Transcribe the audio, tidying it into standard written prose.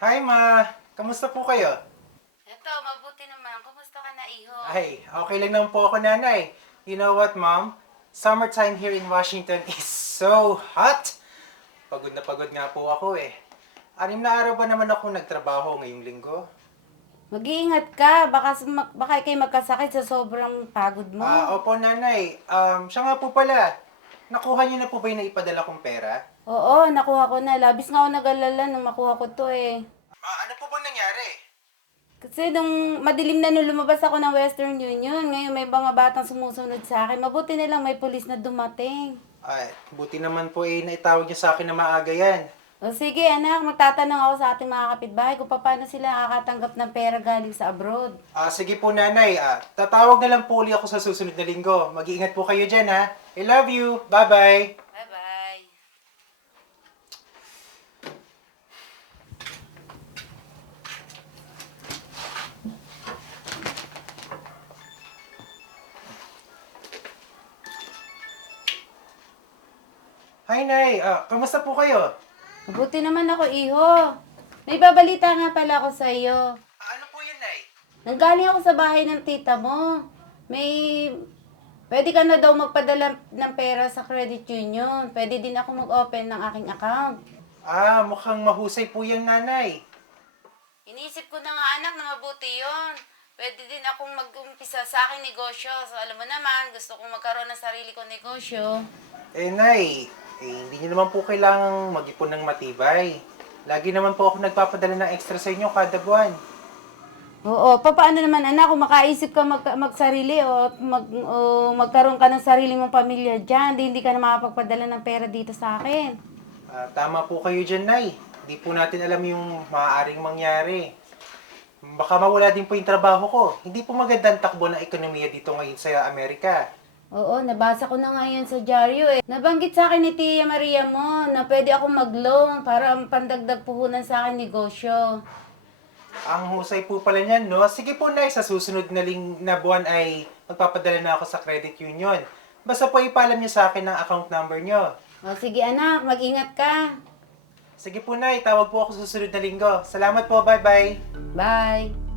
Hi, Ma! Kamusta po kayo? Eto, mabuti naman. Kumusta ka na, iho? Ay, okay lang naman po ako, Nanay. You know what, Mom? Summertime here in Washington is so hot! Pagod na pagod nga po ako eh. 6 na araw ba naman ako nagtrabaho ngayong linggo? Mag-iingat ka. Baka kayo magkasakit sa sobrang pagod mo. Opo, Nanay. Siya nga po pala. Nakuha niyo na po ba yung naipadala kong pera? Oo, nakuha ko na. Labis nga ako nag-alala nung makuha ko to eh. Ano po ba nangyari? Kasi nung madilim na nung lumabas ako ng Western Union, ngayon may mga batang sumusunod sa akin. Mabuti na lang may pulis na dumating. Ay, buti naman po eh naitawag niyo sa akin na maaga yan. O sige anak, magtatanong ako sa ating mga kapitbahay kung paano sila nakakatanggap ng pera galing sa abroad. Sige po, Nanay. Tatawag na lang po uli ako sa susunod na linggo. Mag-iingat po kayo dyan, ha? I love you. Bye-bye. Bye-bye. Hi, Nay. Kamusta po kayo? Mabuti naman ako, iho. May babalita nga pala ako sa iyo. Ano po yan, Nay? Nanggaling ako sa bahay ng tita mo. Pwede ka na daw magpadala ng pera sa credit union. Pwede din ako mag-open ng aking account. Mukhang mahusay po yung Nanay. Iniisip ko na nga anak na mabuti yon. Pwede din akong mag-umpisa sa aking negosyo. So alam mo naman, gusto kong magkaroon ng sarili kong negosyo. Nay, hindi niyo naman po kailangang mag-ipon ng matibay. Lagi naman po ako nagpapadala ng extra sa inyo kada buwan. Oo, paano naman anak kung makaisip ka magsarili o magkaroon ka ng sarili mong pamilya dyan, hindi ka na makapagpadala ng pera dito sa akin. Tama po kayo dyan, Nay. Hindi po natin alam yung maaaring mangyari. Baka mawala din po yung trabaho ko. Hindi po magandang takbo ng ekonomiya dito ngayon sa Amerika. Oo, nabasa ko na nga yan sa dyaryo eh. Nabanggit sa akin ni Tia Maria mo na pwede akong mag-loan para pandagdag puhunan sa akin negosyo. Ang husay po pala niyan, no? Sige po, Nay, sa susunod na buwan ay magpapadala na ako sa credit union. Basta po ipaalam niyo sa akin ang account number niyo. O sige anak, mag-ingat ka. Sige po, Nay, tawag po ako sa susunod na linggo. Salamat po, bye-bye. Bye.